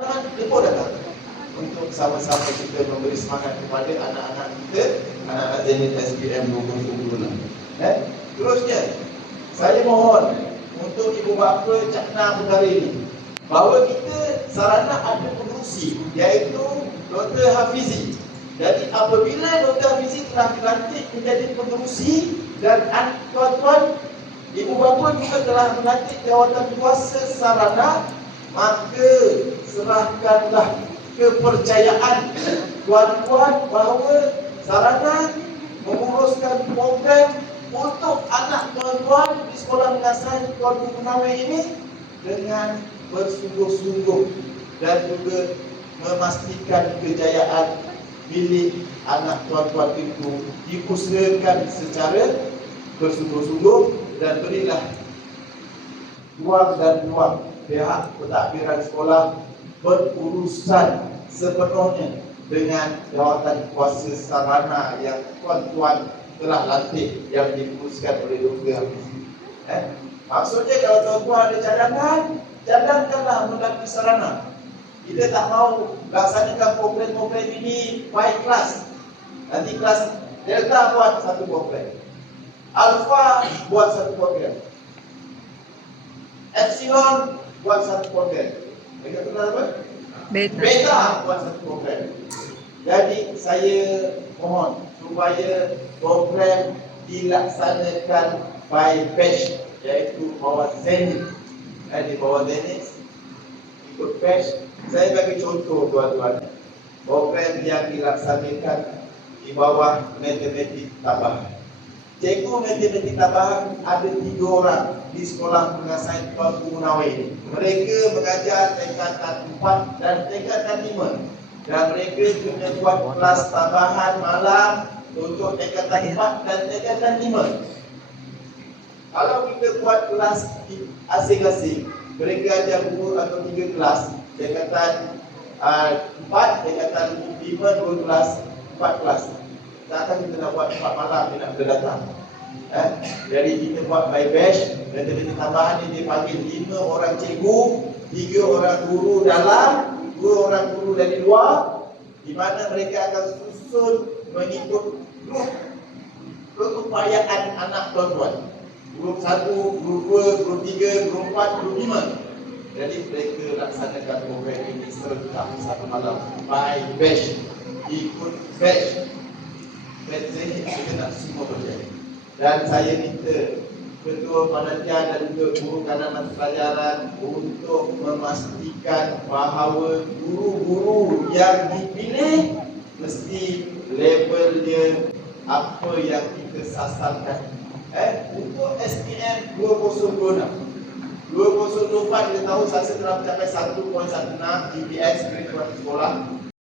Depo datang untuk sama-sama kita memberi semangat kepada anak-anak kita, anak-anak Zenit SPM 2026. Eh? Terusnya, saya mohon untuk ibu bapa cakna perkara ini bahawa kita sarana ada pengurusi iaitu Dr. Hafizi. Jadi apabila Dr. Hafizi telah dilantik menjadi pengurusi dan tuan-tuan ibu bapa juga telah melantik jawatan kuasa sarana maka serahkanlah kepercayaan tuan-tuan bahawa sarana menguruskan program untuk anak tuan-tuan di sekolah mengasah Tuan Guru ini dengan bersungguh-sungguh dan juga memastikan kejayaan milik anak tuan-tuan itu diusahakan secara bersungguh-sungguh dan berilah ruang dan ruang pihak pentadbiran sekolah berurusan sepenuhnya dengan jawatan kuasa sarana yang tuan-tuan telah lantik yang diputuskan oleh Dr. Hafizi. Eh? Maksudnya kalau tuan-tuan ada cadangan, cadangkanlah melalui sarana. Kita tak mau laksanakan program-program ini baik kelas. Nanti kelas Delta buat satu program. Alpha buat satu program. Epsilon buat satu program. Mereka kenal apa? Beta. Beta buat satu program. Jadi saya mohon supaya program dilaksanakan by batch iaitu bawah Zenit. Eh, di bawah Zenit ikut batch. Saya bagi contoh tuan-tuan. Program yang dilaksanakan di bawah matematik tambahan. Cikgu matematik tambahan ada tiga orang di sekolah pengasai Tuan Nawai. Mereka mengajar tingkatan 4 dan tingkatan 5 dan mereka punya buat kelas tambahan malam untuk tingkatan 4 dan tingkatan 5. Kalau kita buat kelas asing-asing, mereka ajar dua atau tiga kelas, tingkatan uh, 4, tingkatan 5, dua kelas, 4 kelas. Takkan kita nak buat 4 malam, dia nak datang. Eh? Jadi kita buat by batch, dan jadi tambahan ini dipanggil 5 orang cikgu, 3 orang guru dalam, 2 orang guru dari luar, di mana mereka akan susun mengikut grup keupayaan anak tuan-tuan. Grup 1, grup 2, grup 3, grup 4, grup 5. Jadi mereka laksanakan program ini serentak satu malam by batch. Ikut batch. Ini kita nak semua berjaya. Dan saya minta Ketua Panitia dan juga guru kanan pelajaran untuk memastikan bahawa guru-guru yang dipilih mesti levelnya apa yang kita sasarkan. Eh, untuk SPM 2026 2024 kita tahu saya telah mencapai 1.16 GPS grade sekolah